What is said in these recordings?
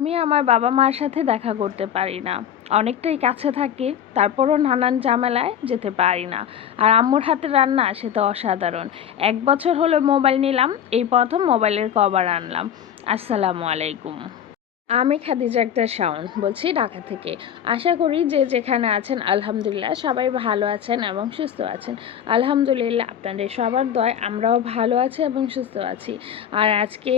আমি আমার বাবা-মার সাথে দেখা করতে পারি না। অনেকটাই কাছে থাকি, তারপরও নানান ঝামেলায় যেতে পারি না। আর আম্মুর হাতের রান্না সেটা অসাধারণ। ১ বছর হলো মোবাইল নিলাম, এই প্রথম মোবাইলের কভার আনলাম। আসসালামু আলাইকুম। আমি খাদিজা আক্তার শাওন বলছি ঢাকা থেকে। আশা করি যে যেখানে আছেন আলহামদুলিল্লাহ সবাই ভালো আছেন এবং সুস্থ আছেন। আলহামদুলিল্লাহ আপনাদের সবার দয়ায় আমরাও ভালো আছি এবং সুস্থ আছি। আর আজকে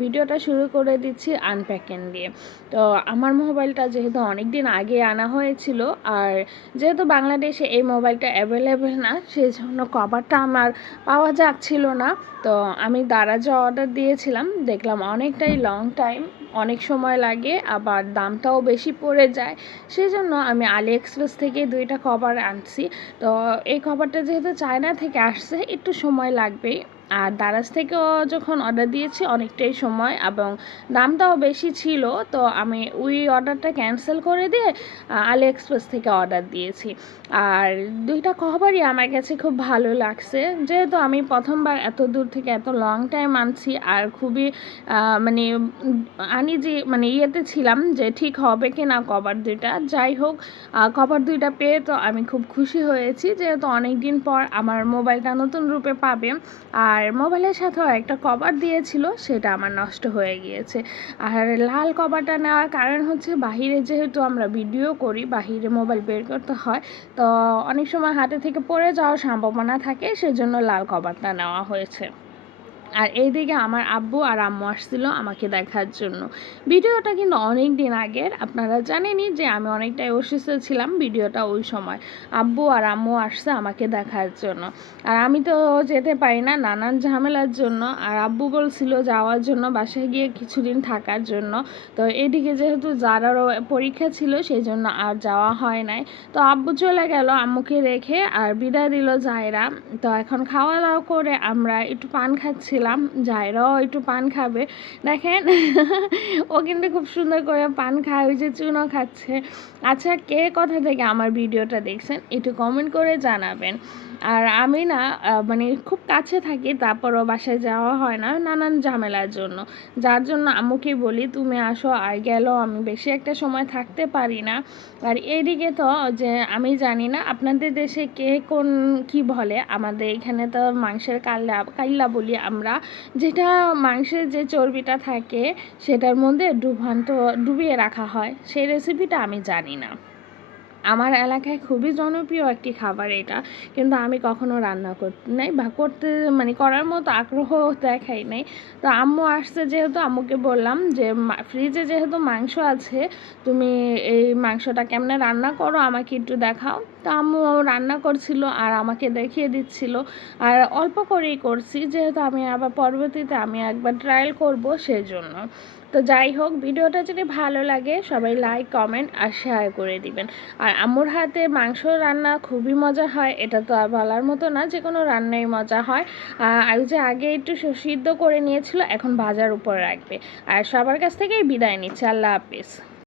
ভিডিওটা শুরু করে দিচ্ছি আনপ্যাকিং দিয়ে। তো আমার মোবাইলটা যেহেতু অনেক দিন আগে আনা হয়েছিল, আর যেহেতু বাংলাদেশে এই মোবাইলটা অ্যাভেলেবেল না, সেই জন্য কভারটা আমার পাওয়া যাচ্ছিল না। তো আমি দারাজে অর্ডার দিয়েছিলাম, দেখলাম অনেকটাই লং টাইম, অনেক সময় লাগে, আবার দামটাও বেশি পড়ে যায়। সেজন্য আমি আলি এক্সপ্রেস থেকে 2টা কভার আনছি। তো এই কভারটা যেহেতু চায়না থেকে আসছে, একটু সময় লাগবেই। আর দারাজ থেকেও যখন অর্ডার দিয়েছি অনেকটাই সময় এবং দামটাও বেশি ছিল, তো আমি ওই অর্ডারটা ক্যান্সেল করে দিয়ে আলি এক্সপ্রেস থেকে অর্ডার দিয়েছি। আর 2টা কভারই আমার কাছে খুব ভালো লাগছে, যেহেতু আমি প্রথমবার এত দূর থেকে এত লং টাইম আনছি। আর খুবই মানে আনইজি মানে ইয়েতে ছিলাম যে ঠিক হবে কি না কভার 2টা। যাই হোক, কভার 2টা পেয়ে তো আমি খুব খুশি হয়েছি, যেহেতু অনেক দিন পর আমার মোবাইলটা নতুন রূপে পাবে। আর মোবাইলের সাথেও একটা কভার দিয়েছিল, সেটা আমার নষ্ট হয়ে গিয়েছে। আর লাল কভারটা নেওয়ার কারণ হচ্ছে বাহিরে যেহেতু আমরা ভিডিও করি, বাহিরে মোবাইল বের করতে হয়, তো অনেক সময় হাতে থেকে পড়ে যাওয়ার সম্ভাবনা থাকে, সেজন্য লাল কভারটা নেওয়া হয়েছে। আর এইদিকে আমার আব্বু আর আম্মু আসছিল আমাকে দেখার জন্য। ভিডিওটা কিন্তু অনেক দিন আগের, আপনারা জানেনই যে আমি অনেকটাই অসুস্থ ছিলাম ভিডিওটা ওই সময়। আব্বু আর আম্মু আসছে আমাকে দেখার জন্য। আর আমি তো যেতে পারি না নানান ঝামেলার জন্য, আর আব্বু বলছিল যাওয়ার জন্য, বাসায় গিয়ে কিছুদিন থাকার জন্য। তো এদিকে যেহেতু যারারও পরীক্ষা ছিল, সেই জন্য আর যাওয়া হয় নাই। তো আব্বু চলে গেল আম্মুকে রেখে, আর বিদায় দিল জায়রা। তো এখন খাওয়া দাওয়া করে আমরা একটু পান খাচ্ছিলাম, জায়রাও একটু পান খাবে। দেখেন ও কিন্তু খুব সুন্দর করে পান খায়, ওই যে চুনো খাচ্ছে। আচ্ছা, কে কোথা থেকে আমার ভিডিওটা দেখছেন একটু কমেন্ট করে জানাবেন। আর আমি না মানে খুব কাছে থাকি, তারপরও বাসায় যাওয়া হয় না নানান ঝামেলার জন্য। যার জন্য আম্মুকে বলি তুমি আসো, আর গেল আমি বেশি একটা সময় থাকতে পারি না। আর এইদিকে তো যে আমি জানি না আপনাদের দেশে কে কোন কি বলে, আমাদের এখানে তো মাংসের কাল্লা বলি আমরা, যেটা মাংসের যে চর্বিটা থাকে সেটার মধ্যে ডুবিয়ে রাখা হয়, সেই রেসিপিটা আমি জানি না। আমার এলাকায় খুবই জনপ্রিয় একটি খাবার এটা, কিন্তু আমি কখনো রান্না করতে নাই বা করতে মানে করার মতো আগ্রহ দেখাই নাই। তো আম্মু আসছে যেহেতু, আম্মুকে বললাম যে ফ্রিজে যেহেতু মাংস আছে, তুমি এই মাংসটা কেমনে রান্না করো আমাকে একটু দেখাও। তো আম্মু রান্না করছিল আর আমাকে দেখিয়ে দিচ্ছিল। আর অল্প করেই করছি, যেহেতু আমি আবার পরবর্তীতে আমি একবার ট্রায়াল করব, সেই জন্য। তো যাই হোক, ভিডিওটা যদি ভালো লাগে সবাই লাইক কমেন্ট আর শেয়ার করে দিবেন। আর আম্মুর হাতে মাংস রান্না খুবই মজা হয়, এটা তো আর বলার মতো না, যে কোনো রান্নাই মজা হয়। আর যে আগে একটু সিদ্ধ করে নিয়েছিল, এখন ভাজার উপর রাখবে। আর সবার কাছ থেকেই বিদায় নিচ্ছে, আল্লাহ হাফিজ।